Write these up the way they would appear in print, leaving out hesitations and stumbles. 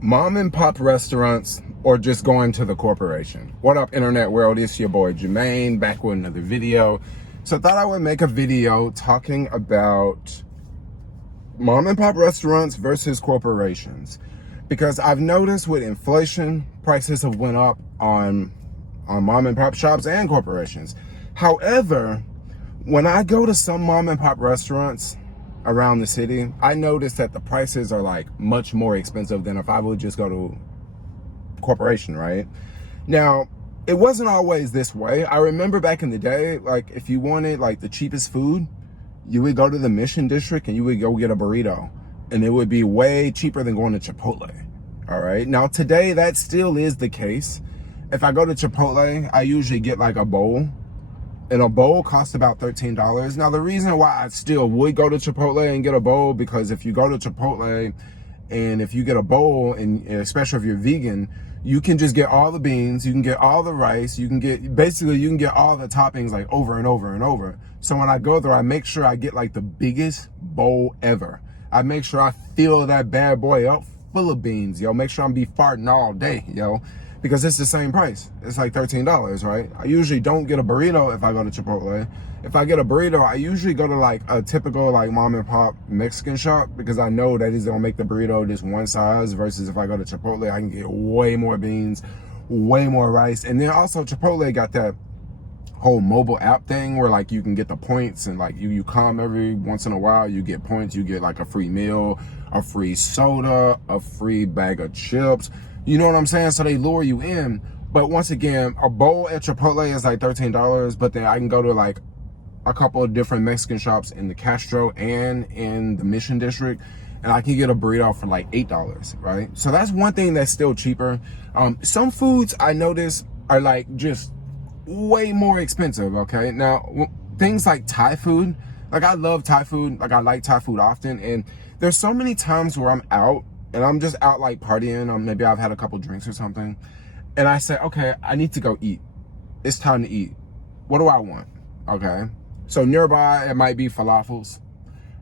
Mom and pop restaurants or just going to the corporation? What up, internet world? It's your boy Jermaine back with another video. So I thought I would make a video talking about mom and pop restaurants versus corporations, because I've noticed with inflation, prices have went up on mom and pop shops and corporations. However, when I go to some mom and pop restaurants around the city, I notice that the prices are like much more expensive than if I would just go to corporation, right? Now, it wasn't always this way. I remember back in the day, like if you wanted like the cheapest food, you would go to the Mission District and you would go get a burrito, and it would be way cheaper than going to Chipotle. All right. Now today that still is the case. If I go to Chipotle, I usually get like a bowl, and a bowl costs about $13. Now, the reason why I still would go to Chipotle and get a bowl, because if you go to Chipotle and if you get a bowl, and especially if you're vegan, you can just get all the beans, you can get all the rice, you can get all the toppings like over and over and over. So when I go there, I make sure I get like the biggest bowl ever. I make sure I fill that bad boy up full of beans, yo. Make sure I'm be farting all day, yo. Because it's the same price. It's like $13, right? I usually don't get a burrito if I go to Chipotle. If I get a burrito, I usually go to like a typical like mom and pop Mexican shop, because I know that is gonna make the burrito just one size, versus if I go to Chipotle, I can get way more beans, way more rice. And then also Chipotle got that whole mobile app thing where like you can get the points, and like you come every once in a while, you get points, you get like a free meal, a free soda, a free bag of chips. You know what I'm saying? So they lure you in. But once again, a bowl at Chipotle is like $13, but then I can go to like a couple of different Mexican shops in the Castro and in the Mission District, and I can get a burrito for like $8, right? So that's one thing that's still cheaper. Some foods I notice are like just way more expensive, okay? Now, things like Thai food, like I love Thai food, like I like Thai food often, and there's so many times where I'm out, and I'm just out like partying, or maybe I've had a couple drinks or something, and I say, okay, I need to go eat. It's time to eat. What do I want? Okay. So nearby, it might be falafels.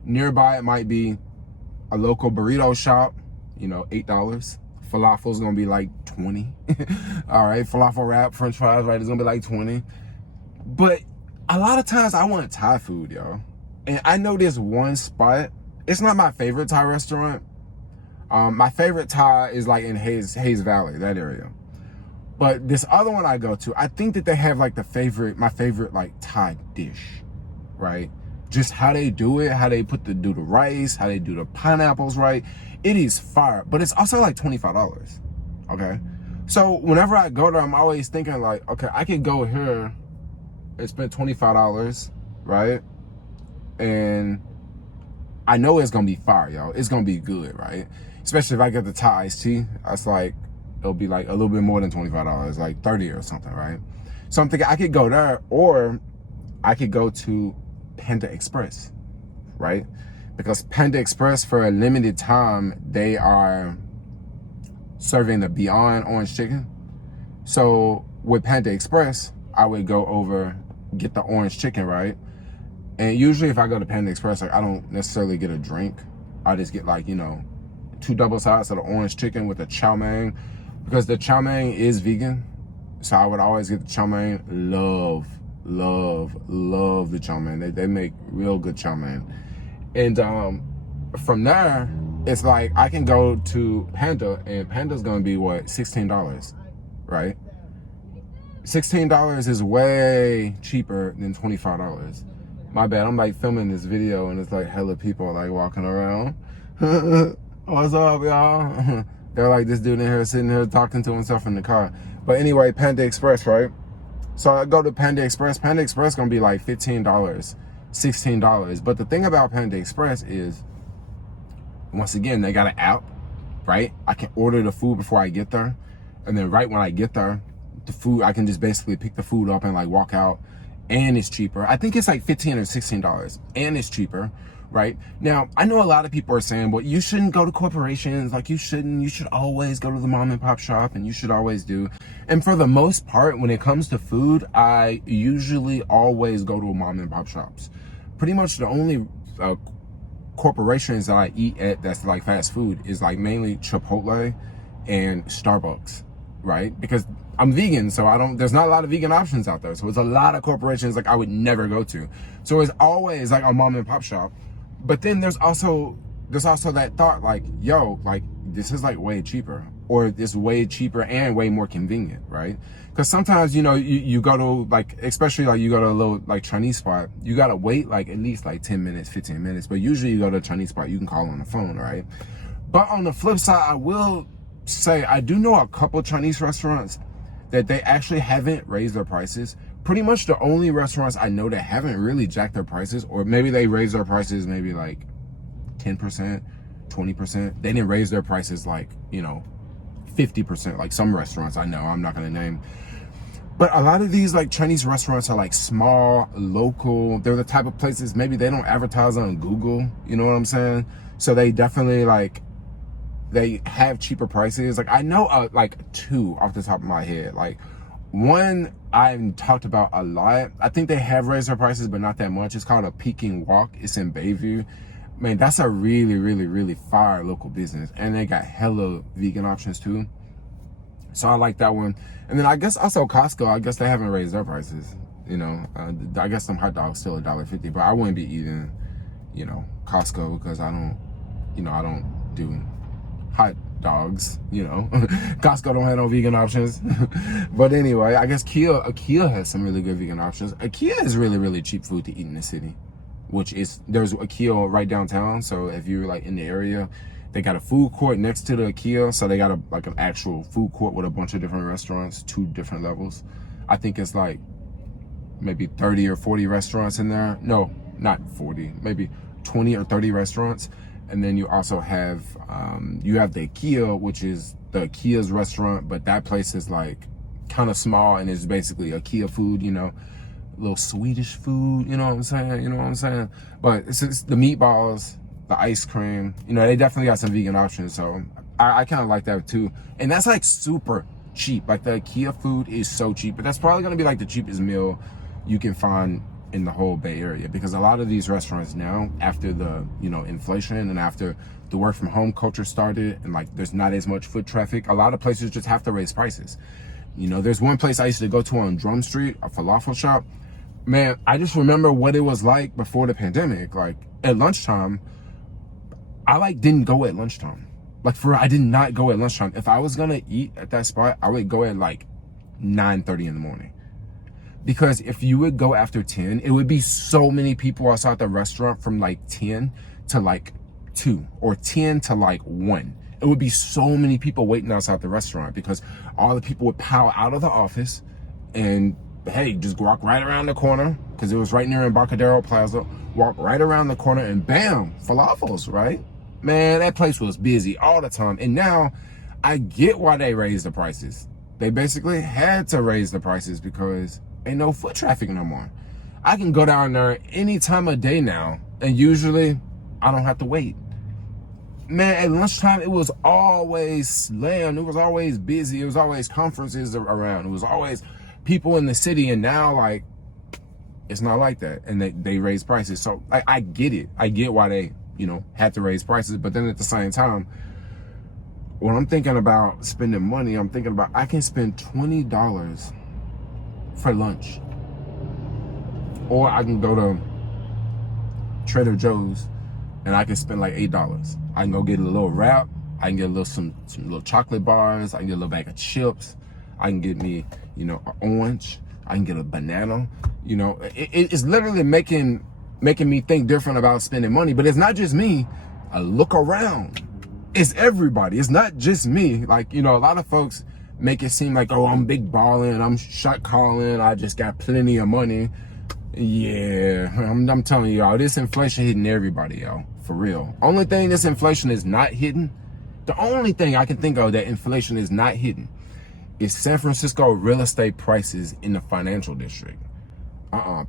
Nearby, it might be a local burrito shop, you know, $8. Falafel's gonna be like 20. All right, falafel wrap, french fries, right, it's gonna be like 20. But a lot of times I want Thai food, yo. And I know there's one spot, it's not my favorite Thai restaurant. My favorite Thai is like in Hayes Valley, that area. But this other one I go to, I think that they have like my favorite like Thai dish, right? Just how they do it, how they do the rice, how they do the pineapples, right? It is fire, but it's also like $25, okay? So whenever I go there, I'm always thinking like, okay, I could go here and spend $25, right? And I know it's gonna be fire, y'all. It's gonna be good, right? Especially if I get the Thai iced tea, that's like, it'll be like a little bit more than $25, like 30 or something, right? So I'm thinking I could go there, or I could go to Panda Express, right? Because Panda Express, for a limited time, they are serving the Beyond Orange Chicken. So with Panda Express, I would go over, get the orange chicken, right? And usually if I go to Panda Express, like I don't necessarily get a drink. I just get like, you know, 2 double sides of the orange chicken with the chow mein, because the chow mein is vegan. So I would always get the chow mein. Love the chow mein. They make real good chow mein. And from there, it's like I can go to Panda, and Panda's gonna be what, $16, right? $16 is way cheaper than $25. My bad, I'm like filming this video and it's like hella people like walking around. What's up, y'all? They're like this dude in here sitting here talking to himself in the car. But anyway, Panda Express, right? So I go to Panda Express. Panda Express gonna be like $15, $16. But the thing about Panda Express is, once again, they got an app, right? I can order the food before I get there. And then right when I get there, the food, I can just basically pick the food up and like walk out. And it's cheaper. I think it's like $15 or $16, and it's cheaper, right? Now, I know a lot of people are saying, well, you shouldn't go to corporations, like you should always go to the mom and pop shop, and you should always do. And for the most part, when it comes to food, I usually always go to mom and pop shops. Pretty much the only corporations that I eat at that's like fast food is like mainly Chipotle and Starbucks, right? Because I'm vegan, so there's not a lot of vegan options out there. So it's a lot of corporations like I would never go to. So it's always like a mom and pop shop. But then there's also that thought like, yo, like this is like way cheaper, or it's way cheaper and way more convenient, right? Because sometimes, you know, you go to like, especially like you go to a little like Chinese spot, you gotta wait like at least like 10 minutes, 15 minutes. But usually you go to a Chinese spot, you can call on the phone, right? But on the flip side, I will say I do know a couple Chinese restaurants that they actually haven't raised their prices. Pretty much the only restaurants I know that haven't really jacked their prices, or maybe they raised their prices maybe like 10%, 20%. They didn't raise their prices like, you know, 50%, like some restaurants I know, I'm not gonna name. But a lot of these like Chinese restaurants are like small, local. They're the type of places maybe they don't advertise on Google, you know what I'm saying? So they definitely like, they have cheaper prices. Like I know like two off the top of my head. Like one I've talked about a lot. I think they have raised their prices, but not that much. It's called a Peking Wok. It's in Bayview. Man, that's a really, really, really fire local business. And they got hella vegan options too. So I like that one. And then I guess also Costco, I guess they haven't raised their prices. You know, I guess some hot dogs still $1.50, but I wouldn't be eating, you know, Costco because I don't do hot dogs, you know. Costco don't have no vegan options. But anyway, I guess IKEA has some really good vegan options. IKEA is really, really cheap food to eat in the city, which is, there's IKEA right downtown. So if you're like in the area, they got a food court next to the IKEA. So they got like an actual food court with a bunch of different restaurants, 2 different levels. I think it's like maybe 30 or 40 restaurants in there. No, not 40, maybe 20 or 30 restaurants. And then you also have, you have the IKEA, which is the IKEA's restaurant, but that place is like kind of small and it's basically IKEA food, you know, a little Swedish food, you know what I'm saying? You know what I'm saying? But it's the meatballs, the ice cream, you know, they definitely got some vegan options. So I kind of like that too. And that's like super cheap. Like the IKEA food is so cheap, but that's probably going to be like the cheapest meal you can find in the whole Bay Area, because a lot of these restaurants now, after the, you know, inflation and after the work from home culture started and like there's not as much foot traffic, a lot of places just have to raise prices. You know, there's one place I used to go to on Drum Street, a falafel shop. Man, I just remember what it was like before the pandemic. Like at lunchtime, I like didn't go at lunchtime. Like I did not go at lunchtime. If I was gonna eat at that spot, I would go at like 9:30 in the morning. Because if you would go after 10, it would be so many people outside the restaurant from like 10 to like 2 or 10 to like 1. It would be so many people waiting outside the restaurant because all the people would pile out of the office and, hey, just walk right around the corner, because it was right near Embarcadero Plaza, walk right around the corner and bam, falafels, right? Man, that place was busy all the time. And now I get why they raised the prices. They basically had to raise the prices because ain't no foot traffic no more. I can go down there any time of day now, and usually I don't have to wait. Man, at lunchtime, it was always slammed. It was always busy. It was always conferences around. It was always people in the city, and now, like, it's not like that. And they raise prices. So, I get it. I get why they, you know, had to raise prices. But then at the same time, when I'm thinking about spending money, I'm thinking about I can spend $20 for lunch, or I can go to Trader Joe's and I can spend like $8. I can go get a little wrap, I can get a little some little chocolate bars, I can get a little bag of chips, I can get me, you know, an orange, I can get a banana. You know, it's literally making me think different about spending money. But it's not just me. I look around, it's everybody. It's not just me. Like, you know, a lot of folks make it seem like, oh, I'm big balling, I'm shot calling, I just got plenty of money. Yeah, I'm telling y'all, this inflation hitting everybody, y'all, for real. Only thing this inflation is not hitting, the only thing I can think of that inflation is not hitting is San Francisco real estate prices in the financial district.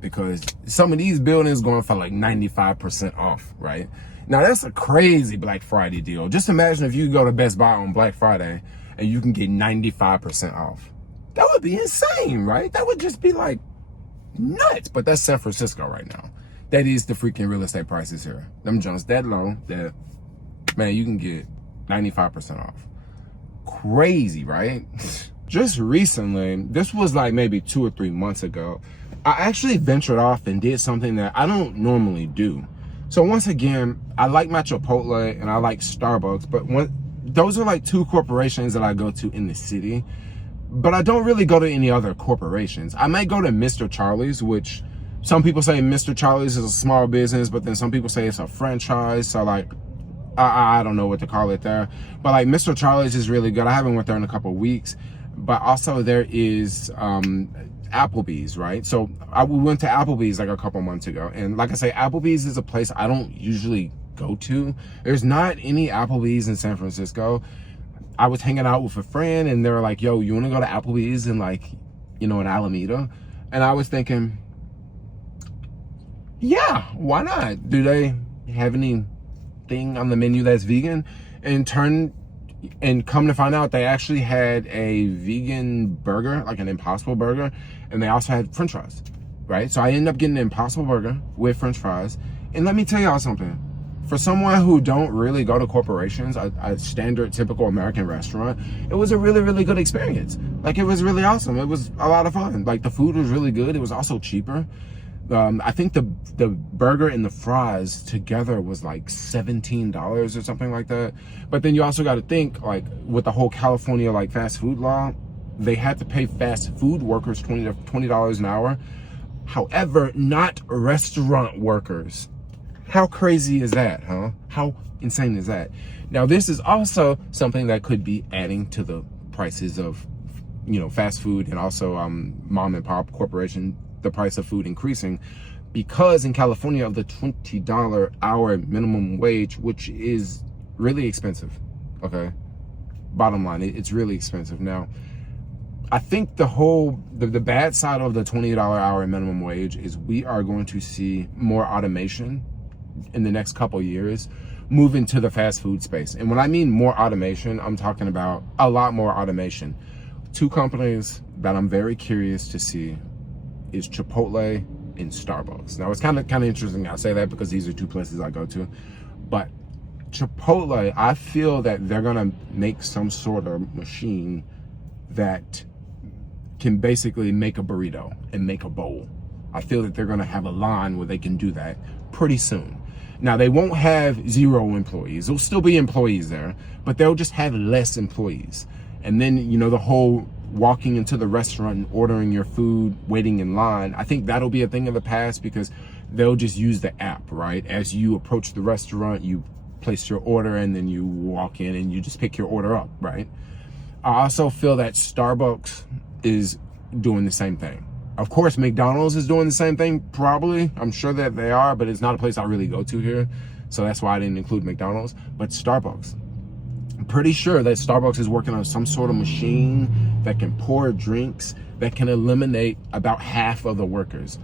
Because some of these buildings going for like 95% off, right? Now that's a crazy Black Friday deal. Just imagine if you go to Best Buy on Black Friday and you can get 95% off. That would be insane, right? That would just be like nuts. But that's San Francisco right now. That is the freaking real estate prices here. Them joints that low that, man, you can get 95% off. crazy, right? Just recently, this was like maybe 2 or 3 months ago, I actually ventured off and did something that I don't normally do. So once again, I like my Chipotle and I like Starbucks, but those are like two corporations that I go to in the city, but I don't really go to any other corporations. I might go to Mr. Charlie's, which some people say Mr. Charlie's is a small business, but then some people say it's a franchise. So like, I don't know what to call it there, but like Mr. Charlie's is really good. I haven't went there in a couple of weeks, but also there is Applebee's, right? So we went to Applebee's like a couple months ago, and like I say, Applebee's is a place I don't usually go to. There's not any Applebee's in San Francisco. I was hanging out with a friend and they were like, yo, you want to go to Applebee's in like, in Alameda? And I was thinking, yeah, why not? Do they have anything on the menu that's vegan? And come to find out, they actually had a vegan burger, like an Impossible burger, and they also had French fries, right? So I ended up getting an Impossible burger with French fries. And let me tell y'all something. For someone who don't really go to corporations, a standard, typical American restaurant, it was a really, really good experience. Like, it was really awesome. It was a lot of fun. Like, the food was really good. It was also cheaper. I think the burger and the fries together was like $17 or something like that. But then you also got to think, like, with the whole California like fast food law, they had to pay fast food workers $20 an hour. However, not restaurant workers. How crazy is that, huh? How insane is that? Now, this is also something that could be adding to the prices of, fast food, and also mom and pop corporation, the price of food increasing, because in California of the $20 hour minimum wage, which is really expensive, okay? Bottom line, it's really expensive. Now, I think the bad side of the $20 hour minimum wage is we are going to see more automation in the next couple years move into the fast food space. And when I mean more automation, I'm talking about a lot more automation. Two companies that I'm very curious to see is Chipotle and Starbucks. Now, it's kind of interesting I say that because these are two places I go to, but Chipotle, I feel that they're gonna make some sort of machine that can basically make a burrito and make a bowl. I feel that they're gonna have a line where they can do that pretty soon. Now, they won't have 0 employees. There'll still be employees there, but they'll just have less employees. And then, the whole walking into the restaurant and ordering your food, waiting in line, I think that'll be a thing of the past, because they'll just use the app, right? As you approach the restaurant, you place your order and then you walk in and you just pick your order up, right? I also feel that Starbucks is doing the same thing. Of course, McDonald's is doing the same thing, probably. I'm sure that they are, but it's not a place I really go to here. So that's why I didn't include McDonald's. But Starbucks, I'm pretty sure that Starbucks is working on some sort of machine that can pour drinks, that can eliminate about half of the workers.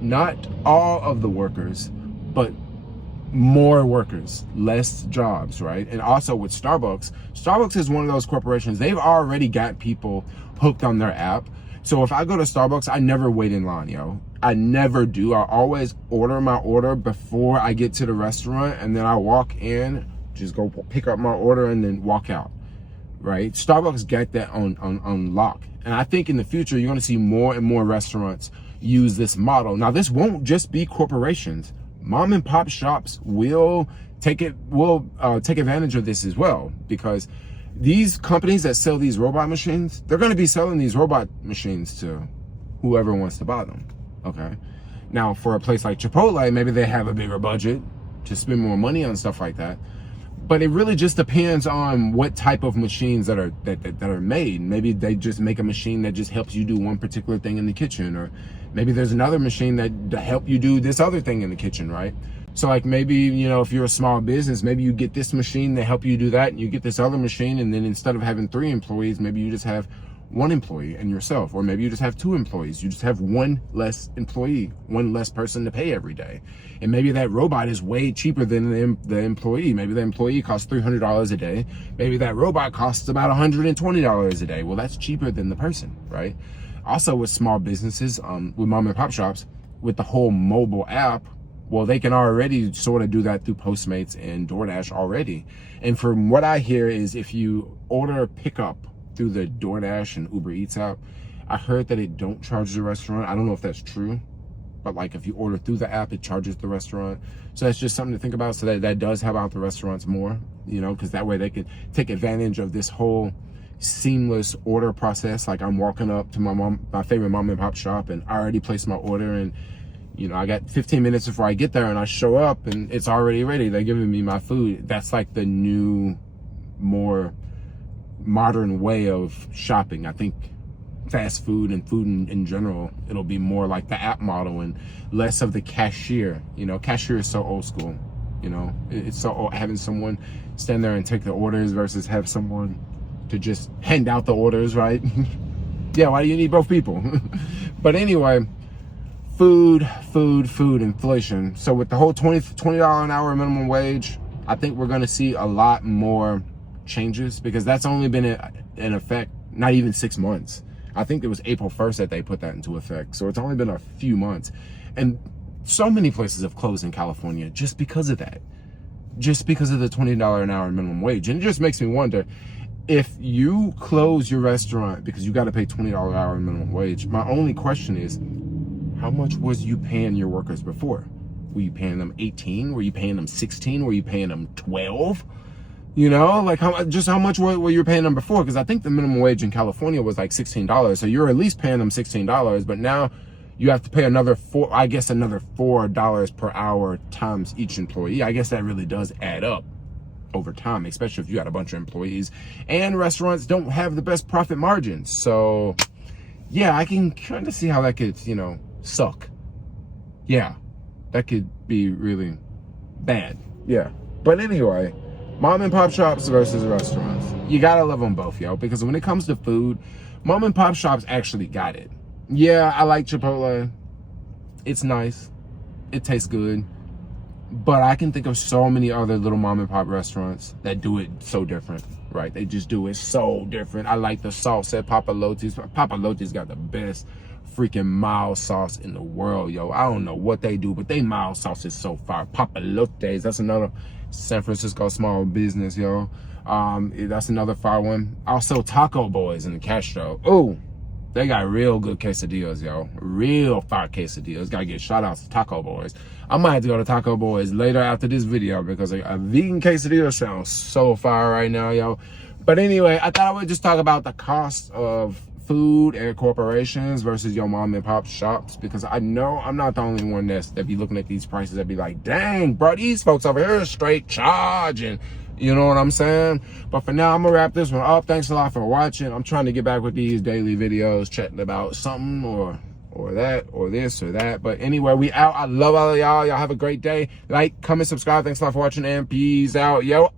Not all of the workers, but more workers, less jobs, right? And also with Starbucks is one of those corporations, they've already got people hooked on their app. So if I go to Starbucks, I never wait in line, yo. I never do. I always order my order before I get to the restaurant, and then I walk in, just go pick up my order and then walk out, right? Starbucks got that on lock. And I think in the future, you're gonna see more and more restaurants use this model. Now, this won't just be corporations. Mom and pop shops will take advantage of this as well, because these companies that sell these robot machines, they're going to be selling these robot machines to whoever wants to buy them, okay? Now, for a place like Chipotle, maybe they have a bigger budget to spend more money on stuff like that. But it really just depends on what type of machines that are made. Maybe they just make a machine that just helps you do one particular thing in the kitchen, or maybe there's another machine that help you do this other thing in the kitchen, right? So like maybe, if you're a small business, maybe you get this machine to help you do that, and you get this other machine, and then instead of having 3 employees, maybe you just have 1 employee and yourself, or maybe you just have 2 employees. You just have 1 less employee, 1 less person to pay every day. And maybe that robot is way cheaper than the employee. Maybe the employee costs $300 a day. Maybe that robot costs about $120 a day. Well, that's cheaper than the person, right? Also with small businesses, with mom and pop shops, with the whole mobile app, Well, they can already sort of do that through Postmates and DoorDash already. And from what I hear is if you order pickup through the DoorDash and Uber Eats app, I heard that it don't charge the restaurant. I don't know if that's true, but like if you order through the app, it charges the restaurant. So that's just something to think about. So that does help out the restaurants more, you know, because that way they could take advantage of this whole seamless order process. Like I'm walking up to my favorite mom and pop shop, and I already placed my order, and you know, I got 15 minutes before I get there, and I show up and it's already ready. They're giving me my food. That's like the new, more modern way of shopping. I think fast food and food in general, it'll be more like the app model and less of the cashier. You know, cashier is so old school. You know, it's so old, having someone stand there and take the orders versus have someone to just hand out the orders, right? Yeah, why do you need both people? But anyway, food, inflation. So with the whole $20 an hour minimum wage, I think we're gonna see a lot more changes, because that's only been in effect not even 6 months. I think it was April 1st that they put that into effect. So it's only been a few months. And so many places have closed in California just because of that. Just because of the $20 an hour minimum wage. And it just makes me wonder, if you close your restaurant because you got to pay $20 an hour minimum wage, my only question is, how much was you paying your workers before? Were you paying them 18? Were you paying them 16? Were you paying them 12? You know, like how much were you paying them before? Because I think the minimum wage in California was like $16. So you're at least paying them $16, but now you have to pay another $4 per hour times each employee. I guess that really does add up over time, especially if you got a bunch of employees. And restaurants don't have the best profit margins. So yeah, I can kind of see how that could, you know, suck. Yeah, that could be really bad. Yeah. But anyway, mom and pop shops versus restaurants. You gotta love them both, yo, because when it comes to food, mom and pop shops actually got it. Yeah, I like Chipotle. It's nice. It tastes good. But I can think of so many other little mom and pop restaurants that do it so different, right? They just do it so different. I like the sauce at Papa Lote's. Papa Lote's got the best freaking mild sauce in the world, yo. I don't know what they do, but they mild sauce is so fire. Papa Lote's, that's another San Francisco small business, yo. That's another fire one. Also, Taco Boys in Castro. Ooh, they got real good quesadillas, yo. Real fire quesadillas. Gotta get shout outs to Taco Boys. I might have to go to Taco Boys later after this video, because a vegan quesadilla sounds so fire right now, yo. But anyway, I thought I would just talk about the cost of food and corporations versus your mom and pop shops, because I know I'm not the only one that be looking at these prices that be like, dang, bro, these folks over here are straight charging. You know what I'm saying? But for now, I'm gonna wrap this one up. Thanks a lot for watching. I'm trying to get back with these daily videos, chatting about something or that or this or that. But anyway, we out. I love all of y'all. Y'all have a great day. Like, comment, subscribe. Thanks a lot for watching, and peace out, yo.